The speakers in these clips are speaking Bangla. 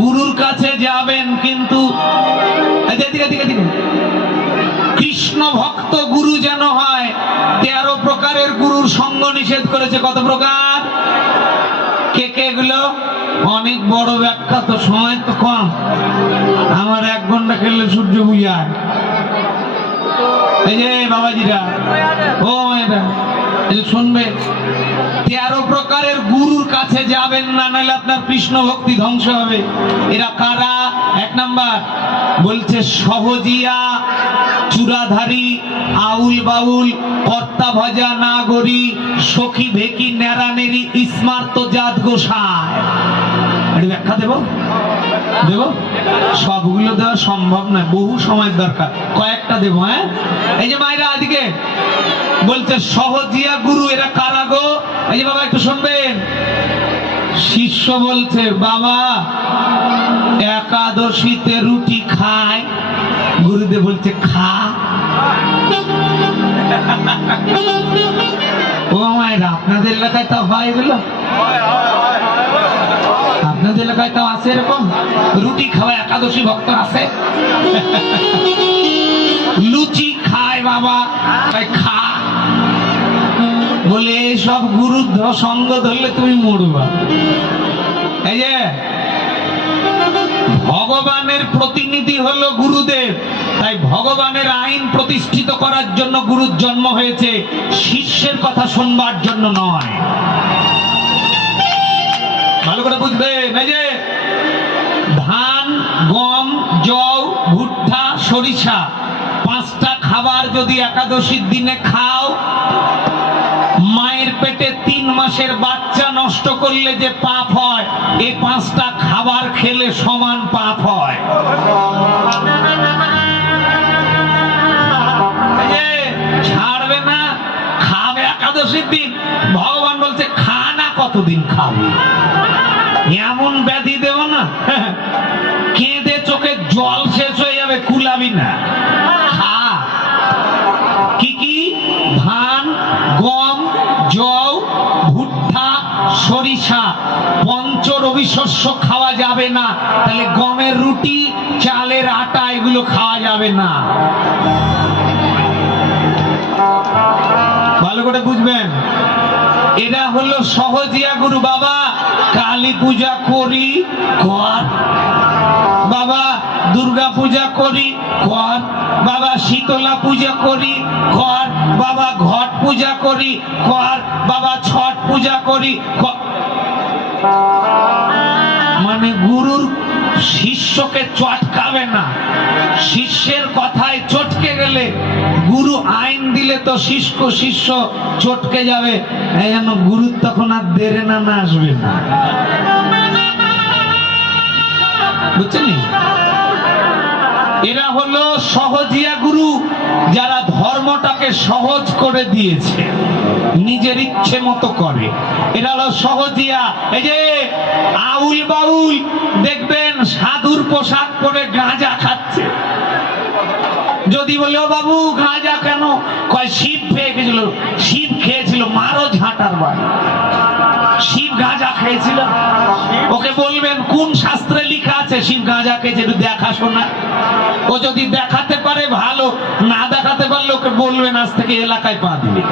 গুরুর কাছে যাবেন, কিন্তু কৃষ্ণ ভক্ত গুরু যেন হয়। 13 প্রকারের গুরুর সঙ্গ নিষেধ করেছে। কত প্রকার? কে কে এগুলো? অনেক বড় ব্যাখ্যা, তো সময় তো কম। আমার 1 ঘন্টা খেললে সূর্য বুঝায়। এই যে বাবাজিরা, ও মেয়েরা, শুনবে, 13 প্রকারের গুরুর কাছে যাবেন না, নাহলে আপনার কৃষ্ণ ভক্তি ধ্বংস হবে। এরা কারা? 1 নাম্বার বলছে সহজিয়া, চূড়াধারী, আউল বাউল, কর্তা ভজা নাগরী, সখী ভেকি নেড়ানেরি, স্মার্ত জাত গোসাই। এটা ব্যাখ্যা দেব? সবগুলো দেওয়া সম্ভব নয়, বহু সময় দরকার। কয়েকটা দেবো। হ্যাঁ, এই যে মায়েরা এদিকে বলছে সহজিয়া গুরু, এরা কারা গো? এই যে বাবা একটু শুনবেন। শিষ্য বলছে, বাবা একাদশীতে রুটি খায়। গুরুদেব বলছে খা। ও মায়েরা, আপনাদের এলাকায় তো হয় এগুলো? আপনাদের এলাকায় তো আছে এরকম? রুটি খাওয়া একাদশী ভক্ত আছে? লুচি খায় বাবা, তাই খা বলে সব গুরুর সঙ্গ ধরলে তুমি মরবা। এই যে ভগবানের প্রতিনিধি হলো গুরুদেব, তাই ভগবানের আইন প্রতিষ্ঠিত করার জন্য গুরুর জন্ম হয়েছে, শিষ্যের কথা শুনবার জন্য নয়। ভালো করে বুঝবেন। এই যে ধান, গম, জও, ভুট্টা, সরিষা, 5টা খাবার যদি একাদশীর দিনে খাও, মায়ের পেটে 3 মাসের বাচ্চা নষ্ট করলে যে পাপ হয়, এই 5টা খাবার খেলে সমান পাপ হয়। ছাড়বে না, খাবে একাদশীর দিন। ভগবান বলছে খা না, কতদিন খাবে? এমন ব্যাধি দেব না, কেঁদে চোখে জল শেষ হয়ে যাবে, কুলাবি না। খা। কি কি? ধান, গম, জও, ভুট্টা, সরিষা, পঞ্চরবি শস্য খাওয়া যাবে না। তাহলে গমের রুটি, চালের আটা, এগুলো খাওয়া যাবে না। ভালো করে বুঝবেন। এরা হলো সহজিয়া গুরু। বাবা কালী পূজা করি, কর। বাবা দুর্গা পূজা করি, কর। বাবা শীতলা পূজা করি, কর। বাবা ঘট পূজা করি, কর। বাবা ছট পূজা করি, মানে গুরুর শিষ্যকে চটকাবে না। শিষ্যের কথায় চটকে গেলে, গুরু আইন দিলে তো শিষ্য চটকে যাবে। এই জন্য গুরুর তখন আর দেরে না আসবে না। বুঝছেন? এরা হলো সহজিয়া গুরু, যারা ধর্মটাকে সহজ করে দিয়েছে, নিজের ইচ্ছে মতো করে। এরা হলো সহজিয়া। এই যে আউল বাউল দেখবেন সাধুর পোশাক পরে গাঁজা খাচ্ছে। যদি বলে ও বাবু গাঁজা কেন? কয় শিব খেয়েছিল, শিব খেয়েছিল, মারো ঝাঁটার বাড়ি। শিব গাঁজা খেয়েছিল। ওকে বলবেন কোন শাস্ত্রে লেখা আছে শিব গাঁজা খেয়েছে, একটু দেখা শোনা। ও যদি দেখাতে পারে ভালো, না দেখাতে পারলে ওকে বলবেন আজ থেকে এলাকায় পা দিবে।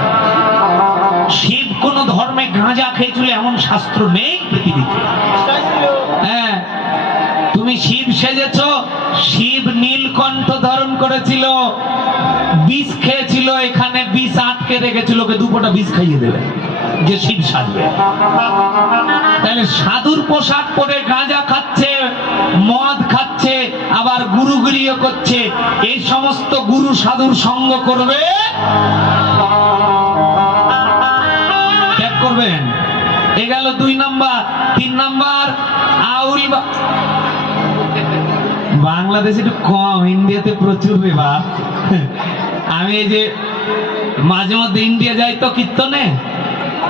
শিব কোন ধর্মে গাঁজা খেয়েছিল এমন শাস্ত্র নেই পৃথিবীতে। হ্যাঁ, তুমি শিব সেজেছ। শিব নীলকণ্ঠ ধারণ করেছিল, বিষ খেয়েছিল, এখানে বিষ আটকে রেখেছিল, ওকে 2 ফোঁটা বিষ খাইয়ে দেবে যে শিব সাজবে। তাহলে সাধুর পোশাক পরে গাঁজা খাচ্ছে, মদ খাচ্ছে, আবার গুরুগিরিও করছে। এই সমস্ত গুরু সাধুর সঙ্গ করবে, ত্যাগ করবেন। এ গেল 2 নাম্বার। 3 নাম্বার আউল। বাংলাদেশে একটু কম, ইন্ডিয়াতে প্রচুর রে বাপ। আমি এই যে মাঝে মধ্যে ইন্ডিয়া যাই তো কীর্তনে,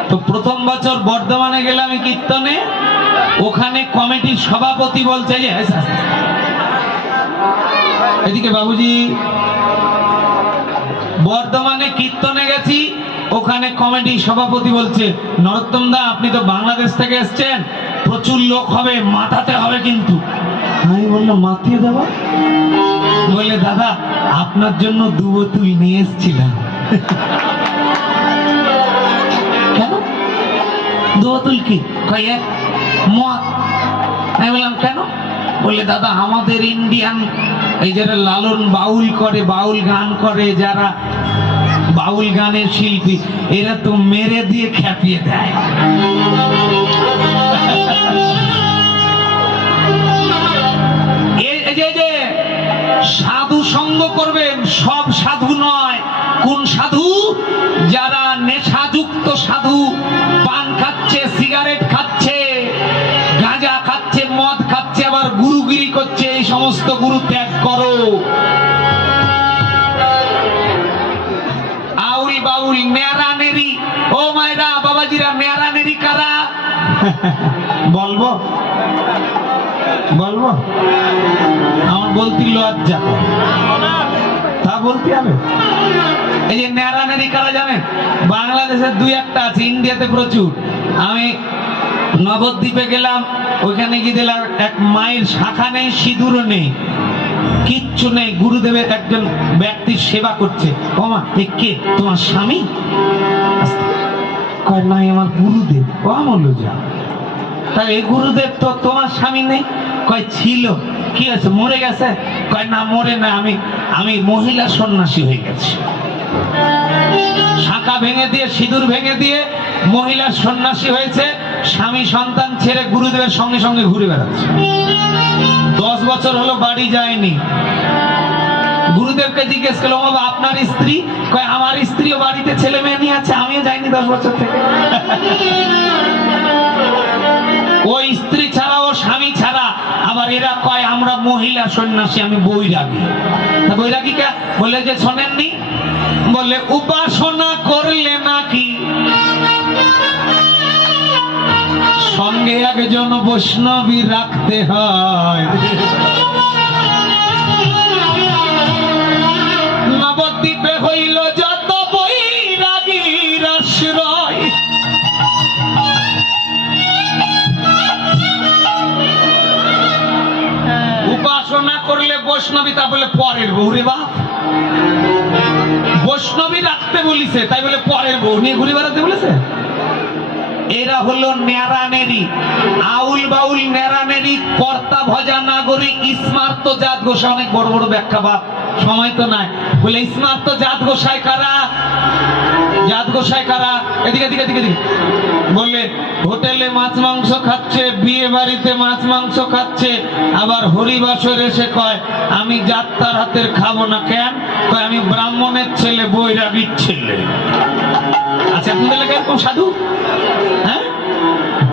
তো প্রথম বছর বর্ধমানে গেলাম আমি কীর্তনে। ওখানে কমিটির সভাপতি বলছে, যে এদিকে বাবুজি, বর্ধমানে কীর্তনে গেছি, ওখানে কমিটির সভাপতি বলছে, নরোত্তম দা আপনি তো বাংলাদেশ থেকে এসছেন, প্রচুর লোক হবে, মাথাতে হবে কিন্তু। আমি বললাম মাতিয়ে দেবো? বলে দাদা আপনার জন্য 2 বোতল নিয়ে এসেছিলাম। কেন 2 বোতল? কি কয়ে মদ। আমি বললাম কেন? বলে দাদা আমাদের ইন্ডিয়ান এই যারা লালন বাউল করে, বাউল গান করে, যারা বাউল গানের শিল্পী, এরা তো মেরে দিয়ে খেপিয়ে দেয়। সাধু সঙ্গ করবেন, সব সাধু নয়। কোন সাধু? যারা নেশাযুক্ত সাধু, পান খাচ্ছে, সিগারেট খাচ্ছে, গাঁজা খাচ্ছে, মদ খাচ্ছে, আবার গুরুগিরি করছে, এই সমস্ত গুরু ত্যাগ করো। আউল বাউল নেরা নেরি, ও মায়েরা বাবাজিরা, নেরা নেরি কারা? বলবো বলবো? আমার বলতে লজ্জা, তা বলতে হবে। এই যে নেরা নেরি কারা জানেন? বাংলাদেশের 2-1টা আছে, ইন্ডিয়াতে প্রচুর। আমি নবদ্বীপে গেলাম, ওইখানে গিয়ে দিলাম এক মায়ের শাখা নেই, সিঁদুরও নেই, কিচ্ছু নেই। গুরুদেবের একজন ব্যক্তির সেবা করছে। ও মা, এ কে? তোমার স্বামী? কয় নাই, আমার গুরুদেব। ও আমল যা, তাই এই গুরুদেব তো তোমার স্বামী নেই? কয় ছিল। কি আছে, মরে গেছে? কয় না, মরে না, আমি মহিলা সন্ন্যাসী হয়ে গেছি। শাখা ভেঙে দিয়ে, সিঁদুর ভেঙে দিয়ে মহিলা সন্ন্যাসী হয়েছে, স্বামী সন্তান ছেড়ে গুরুদেবের সঙ্গে সঙ্গে ঘুরে বেড়াচ্ছে। 10 বছর হলো বাড়ি যায়নি। গুরুদেবকে জিজ্ঞেস করলো, বাবা আপনার স্ত্রী? কয় আমার স্ত্রীও বাড়িতে ছেলে মেয়ে নিয়ে আছে, আমিও যাইনি 10 বছর থেকে। ওই স্ত্রী ছাড়া, ও স্বামী ছাড়া। আবার এরা কয় আমরা মহিলা সন্ন্যাসী, আমি বৈরাগী। তা বৈরাগী কে? বলে যে শোনেননি, বলে উপাসনা করলে নাকি সঙ্গে একজন বৈষ্ণবী রাখতে হয়। নবদ্বীপে হইল যত বৈরাগীর আশ্রয়। উপাসনা করলে বৈষ্ণবী, তা বলে পরের বউ। রে বাপ, বৈষ্ণবী রাখতে বলিছে, তাই বলে পরের বউ নিয়ে ঘুরে বেড়াতে বলেছে? এরা হলো নেরানেরি, আউল বাউল নেরানেরি, কর্তা ভজা নাগরিক, স্মার্ত জাত গোসাই। অনেক বড় বড় ব্যাখ্যা, বাপ সময় তো নাই। বলে স্মার্ত জাত গোসাই কারা? জাত গোসাই কারা? এদিকে এদিকে এদিকে এদিকে। বললে হোটেলে মাছ মাংস খাচ্ছে, বিয়ে বাড়িতে মাছ মাংস খাচ্ছে, আবার হরিবাসর এসে কয় আমি যাত্রার হাতের খাবো না। কেন? কয় আমি ব্রাহ্মণের ছেলে, বৈরাগীর ছেলে। আচ্ছা, আপনাদের এলাকায় এরকম সাধু? হ্যাঁ,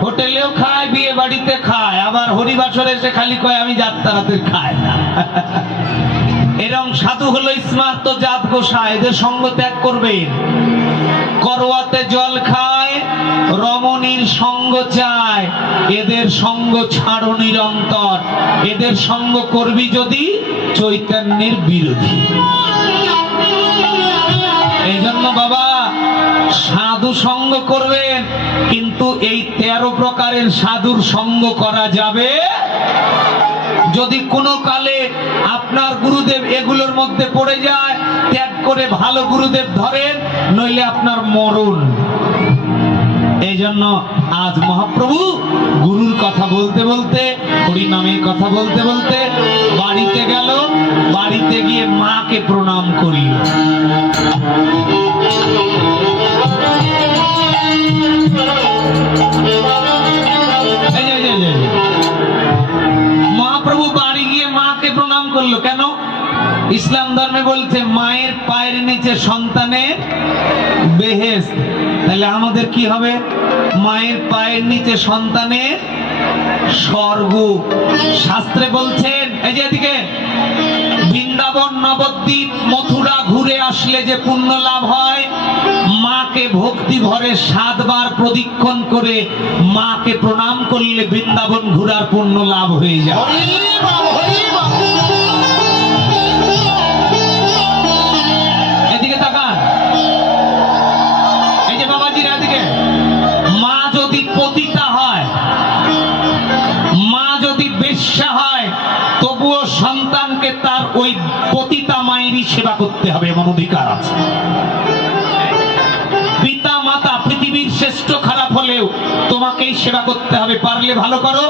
হোটেলেও খায়, বিয়ে বাড়িতে খায়, আবার হরিবাসর এসে খালি কয় আমি যাত্রার হাতের খায় না। এরকম সাধু হলো স্মার্ত জাত গোসাই। এদের সঙ্গ ত্যাগ করবেন। করোয়াতে জল খায়, রমণীর সঙ্গ চায়, এদের সঙ্গ ছাড়ো নিরন্তর। এদের সঙ্গ করবি যদি চৈতন্যের বিরোধী। এই জন্য বাবা সাধু সঙ্গ করবেন, কিন্তু এই 13 প্রকারের সাধুর সঙ্গ করা যাবে যদি কোনো কালে আপনার গুরুদেব এগুলোর মধ্যে পড়ে যায়, ত্যাগ করে ভালো গুরুদেব ধরেন, নইলে আপনার মরণ। এই জন্য আজ মহাপ্রভু গুরুর কথা বলতে বলতে, হরিনামের কথা বলতে বলতে বাড়িতে গেল। বাড়িতে গিয়ে মাকে প্রণাম করিল। মহাপ্রভু বাড়ি গিয়ে মাকে প্রণাম করলো। কেন? ইসলাম ধর্মে বলছে মায়ের পায়ের নিচে সন্তানের বেহেশত। তাহলে আমাদের কি হবে? মায়ের পায়ের নিচে সন্তানের স্বর্গ। শাস্ত্রে বলছেন, এই যে এদিকে বৃন্দাবন, নবদ্বীপ, মথুরা ঘুরে আসলে যে পুণ্য লাভ হয়, মাকে ভক্তি ভরে 7 বার প্রদক্ষিণ করে মাকে প্রণাম করলে বৃন্দাবন ঘুরার পুণ্য লাভ হয়ে যায়। এদিকে তাকান, এই যে বাবাজির এদিকে, মা যদি পতিতা হয় তবুও সন্তানকে তার ওই পতিতা মায়েরই সেবা করতে হবে, এমন অধিকার আছে। পিতা মাতা পৃথিবীর শ্রেষ্ঠ খারাপ হলেও তোমাকেই সেবা করতে হবে। পারলে ভালো করো,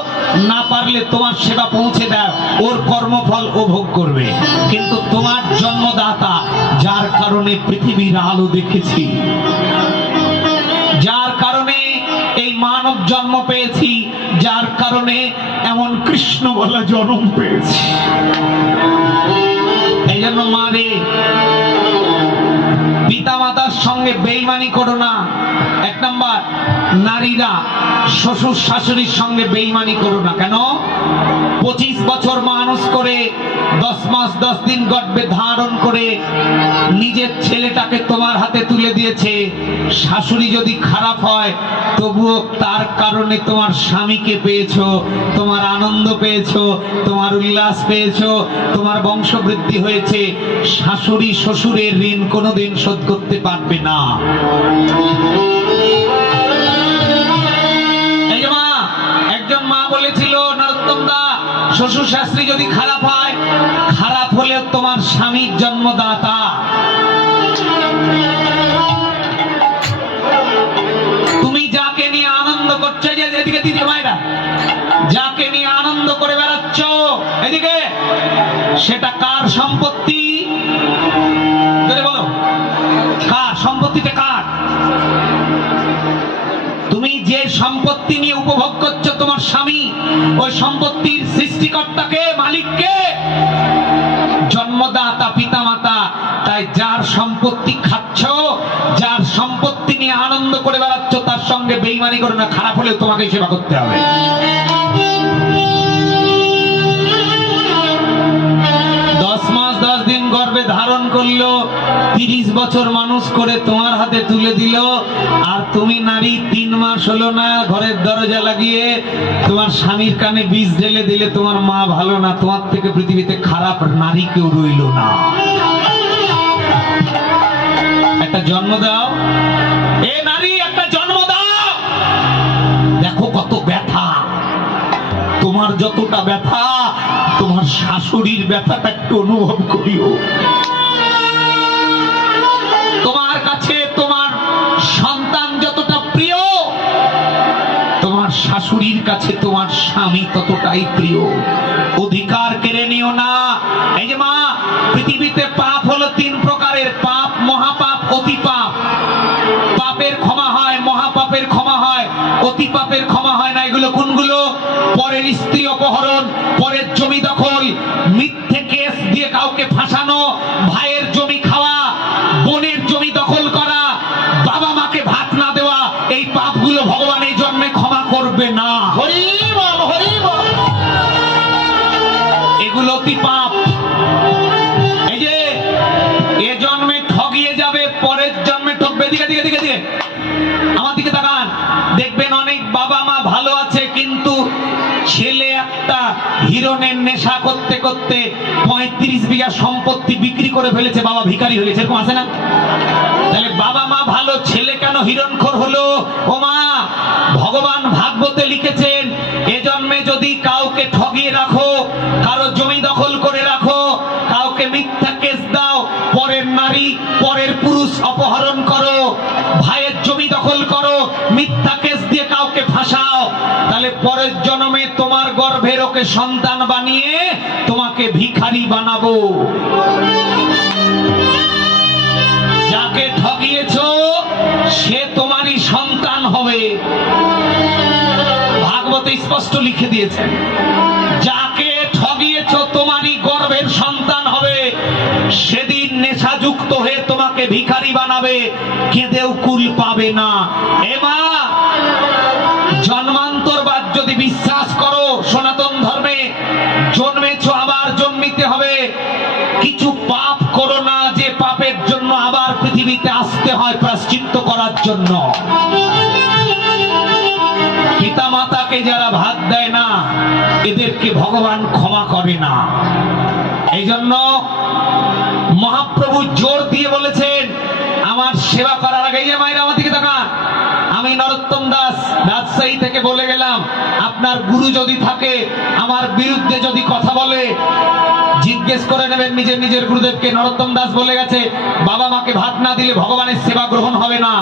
না পারলে তোমার সেবা পৌঁছে দাও, ওর কর্মফল ও ভোগ করবে। কিন্তু তোমার জন্মদাতা, যার কারণে পৃথিবীর আলো দেখেছি, যার কারণে এই মানব জন্ম পেয়েছি, যার কারণে এমন কৃষ্ণ বলা জন্ম পেয়েছি, এই জন্য মারে পিতা মাতার সঙ্গে বেইমানি করো না। এক নাম্বার, নারীরা শ্বশুর শাশুড়ির সঙ্গে বেইমানি করো না। কেন? 25 বছর মানুষ করে 10 মাস 10 দিন গর্ভে ধারণ করে নিজের ছেলেটাকে তোমার হাতে তুলে দিয়েছে। শাশুড়ি যদি খারাপ হয় তবুও তার কারণে তোমার স্বামীকে পেয়েছো, তোমার আনন্দ পেয়েছো, তোমার উল্লাস পেয়েছো, তোমার বংশবৃদ্ধি হয়েছে। শাশুড়ি শ্বশুরের ঋণ কোনোদিন শোধ করতে পারবে না। এই যে মা, একজন মা বলেছিল, নরোত্তম দা, শ্বশুর শাশুড়ি যদি খারাপ হয়, খারাপ হলে তোমার স্বামীর জন্মদাতা। তুমি যাকে নিয়ে আনন্দ করছো, যে এদিকে দিদি মায়েরা, যাকে নিয়ে আনন্দ করে বেড়াচ্ছ এদিকে, সেটা কার সম্পত্তি? বলো, কার সম্পত্তিটা? কার? তুমি যে সম্পত্তি নিয়ে উপভোগ করছো তোমার স্বামী, ওই সম্পত্তির সৃষ্টিকর্তাকে, মালিককে? জন্মদাতা পিতা মাতা। তাই যার সম্পত্তি খাচ্ছ, যার সম্পত্তি নিয়ে আনন্দ করে বেড়াচ্ছ, তার সঙ্গে বেইমানি করো না। খারাপ হলে তোমাকে সেবা করতে হবে। 10 মাস 10 দিন গর্ভে ধারণ করলো, 30 বছর মানুষ করে তোমার হাতে তুলে দিল, আর তুমি নারী 3 মাস হলো না ঘরের দরজা লাগিয়ে তোমার স্বামীর কানে বিষ ঢেলে দিলে। তোমার মা ভালো না, তোমার থেকে পৃথিবীতে খারাপ নারী কেউ রইল না। একটা জন্ম দাও, এ নারী, একটা জন্ম দাও। দেখো কত ব্যথা। তোমার যতটা ব্যথা, তোমার শাশুড়ির ব্যথাটা একটু অনুভব করিও। তোমার কাছে তোমার সন্তান যতটা প্রিয়, তোমার শাশুড়ির কাছে তোমার স্বামী ততটাই প্রিয়। অধিকার কেড়ে নিও না। এই যে মা, পৃথিবীতে পাপ হলো 3 প্রকারের। পাপ, মহাপাপ, অতি পাপ। পাপের ক্ষমা হয়, মহাপাপের ক্ষমা হয়, অতি পাপের ক্ষমা হয় না। এগুলো কোনগুলো? পরের স্ত্রী অপহরণ, পরের জমি দখল, মিথ্যে কেস দিয়ে কাউকে ফাঁসানো, ভাইয়ের জমি খাওয়া, বোনের জমি দখল করা, বাবা মাকে ভাত না দেওয়া। এই পাপগুলো ভগবান এই জন্মে ক্ষমা করবে না। হরি বল, হরি বল। এগুলো অতি পাপ। এই যে এ জন্মে ঠগিয়ে যাবে, পরের জন্মে ঠকবে। দিকে দিকে দিকে দিকে আমার দিকে তাকান, দেখবেন অনেক বাবা মা ভালো আছে, কিন্তু ছেলে একটা হিরণের নেশা করতে করতে 35 বিঘা সম্পত্তি বিক্রি করে ফেলেছে, বাবা ভিখারি হয়েছে। এরকম আছে না? তাহলে বাবা মা ভালো, ছেলে কেন হিরণখোর হলো? ও মা, ভগবান ভাগবতে লিখেছেন, এ জন্মে যদি কাউকে ঠগিয়ে রাখো, কারো জমি দখল করে রাখো, কাউকে মিথ্যা কেস দাও, পরের নারী পরের পুরুষ অপহরণ করো, ভাইয়ের জমি দখল করো, মিথ্যা কেস দিয়ে কাউকে ফাঁসাও, তাহলে পরের জন্মে তোমার গর্ভের ওকে সন্তান বানিয়ে তোমাকে ভিখারি বানাবো। যাকে ঠগিয়েছো সে তোমারই সন্তান হবে। ভাগবতে স্পষ্ট লিখে দিয়েছেন, যাকে ঠগিয়েছো তোমারই গর্ভের সন্তান হবে। সেদিন নেশাযুক্ত হয়ে তোমাকে ভিখারি বানাবে, কেঁদেও কুল পাবে না। এ মা, জন্মান্তরবাদ যদি বিশ্বাস করো, সনাতন ধর্মে জন্মেছো আবার জন্মিতে হবে, কিছু পাপ করো না যে পাপের জন্য আবার পৃথিবীতে আসতে হয় প্রায়শ্চিত্ত করার জন্য। পিতা মাতাকে যারা ভাত দেয় না, এদেরকে ভগবান ক্ষমা করে না। এই জন্য মহাপ্রভু জোর দিয়ে বলেছেন, আমার সেবা করার আগে, যে মায়েরা আমার দিকে তাকান, আমি নরোত্তম দাস রাজশাহী থেকে বলে গেলাম, আপনার গুরু যদি থাকে, আমার বিরুদ্ধে যদি কথা বলে, জিজ্ঞেস করে নেবেন নিজের নিজের গুরুদেবকে। নরোত্তম দাস বলে গেছে, বাবা মাকে ভাত না দিলে ভগবানের সেবা গ্রহণ হবে না,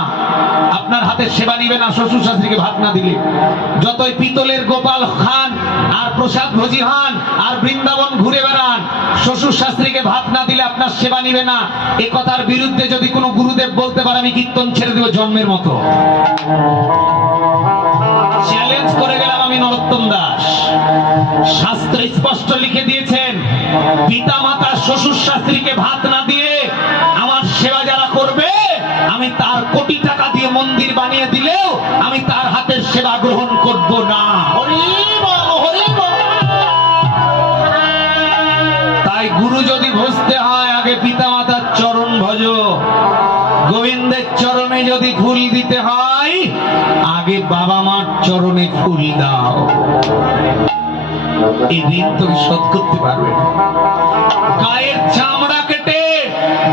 আপনার হাতের সেবা নিবে না শ্বশুর শাশুড়িকে ভাত না দিলে। যতই পিতলের গোপাল খান আর প্রসাদ ভোজি হন আর বৃন্দাবন ঘুরে বেড়ান, শ্বশুর শাশুড়িকে ভাত না দিলে আপনার সেবা নিবে না, এ কথার বিরুদ্ধে যদি কোনো গুরুদেব বলতে পারে, আমি কীর্তন ছেড়ে দেব জন্মের মতো। চ্যালেঞ্জ করে গেলাম আমি নরোত্তম দাস। শাস্ত্রে স্পষ্ট লিখে দিয়েছেন, পিতা মাতা শ্বশুর শাস্ত্রীকে ভাত না দিয়ে আমার সেবা যারা করবে, আমি তার কোটি টাকা দিয়ে মন্দির বানিয়ে দিলেও আমি তার হাতের সেবা গ্রহণ করব না। তাই গুরু যদি ভজতে হয়, আগে পিতা মাতার চরণ ভজ। গোবিন্দের চরণে যদি ফুল দিতে হয়, আগে বাবা মার চরণে ফুল দাও। এই ঋণ তুমি শোধ করতে পারবে না। গায়ের চামড়া কেটে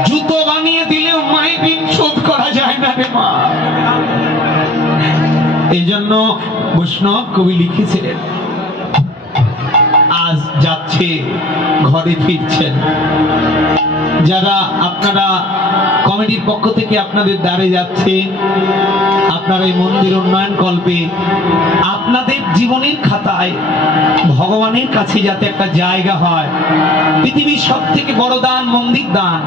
জুতো বানিয়ে দিলেও মায়ের ঋণ শোধ করা যায় না রে মা। এই জন্য বৈষ্ণব কবি লিখেছিলেন, আজ যাচ্ছে ঘরে ফিরছেন। যারা আপনারা কমিটির পক্ষ থেকে আপনাদের দ্বারে যাচ্ছে, আপনারা এই মন্দির উন্নয়ন কল্পে আপনাদের জীবনের খাতায় ভগবানের কাছে যাতে একটা জায়গা হয়। পৃথিবীর সব থেকে বড় দান মন্দির দান।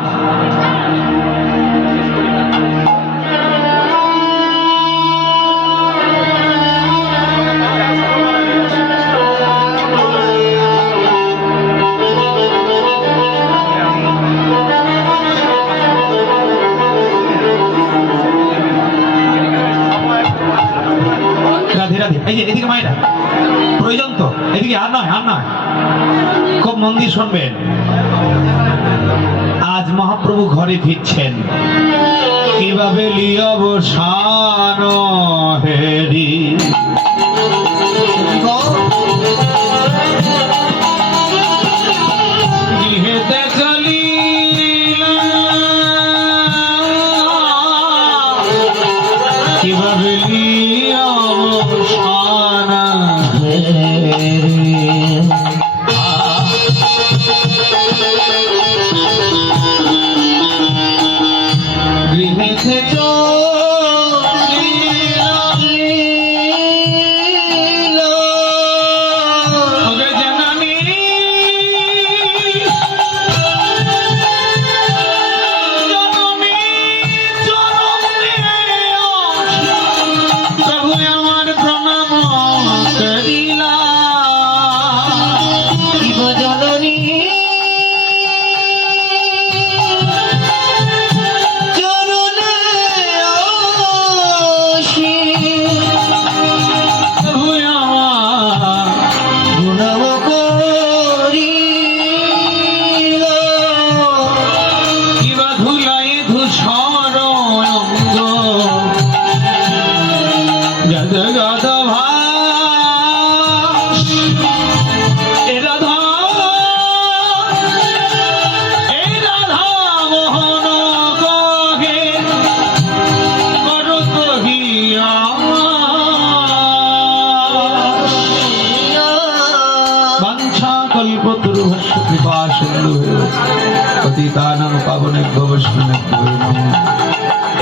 এদিকে মায়েরা প্রয়োজন তো, এদিকে আর নয়, আর নয়, খুব মন দিয়ে শুনবেন। আজ মহাপ্রভু ঘরে ফিরছেন, কিভাবে লিয়বসান হেরি গৃহেতে চলিল, কিভাবে গৃহেতে চলিল ওরে জননী, জননী জননী প্রভু আমার প্রণাম করিলা। শিব জননী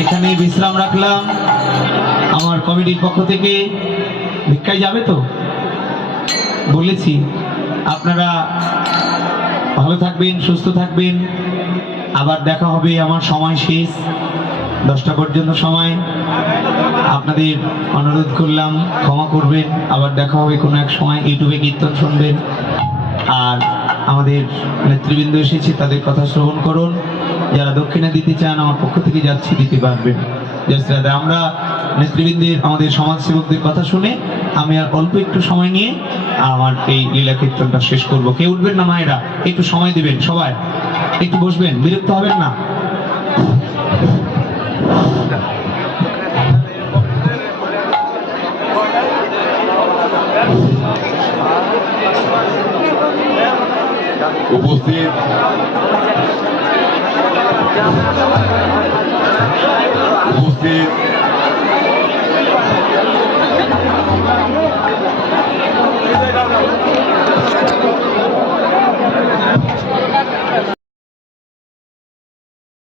এখানে বিশ্রাম রাখলাম। আমার কমিটির পক্ষ থেকে ভিক্ষায় যাবে তো বলেছি, আপনারা ভালো থাকবেন, সুস্থ থাকবেন। আবার দেখা হবে, আমার সময় শেষ, 10টা পর্যন্ত সময়। আপনাদের অনুরোধ করলাম, ক্ষমা করবেন। আবার দেখা হবে কোনো এক সময়। ইউটিউবে কীর্তন শুনবেন, আর আমাদের নেতৃবৃন্দ এসেছে, তাদের কথা শ্রবণ করুন। যারা দক্ষিণা দিতে চান, আমার পক্ষ থেকে যাচ্ছি, দিতে পারবেন। আমরা নেতৃবৃন্দের, আমাদের সমাজসেবকদের কথা শুনে আমি আর অল্প একটু সময় নিয়ে আমার এই লীলা কীর্তনটা শেষ করব। কেউ উঠবেন না মায়েরা, একটু সময় দিবেন, সবাই একটু বসবেন, বিরক্ত হবেন না। উপস্থিত উপস্থিত দাও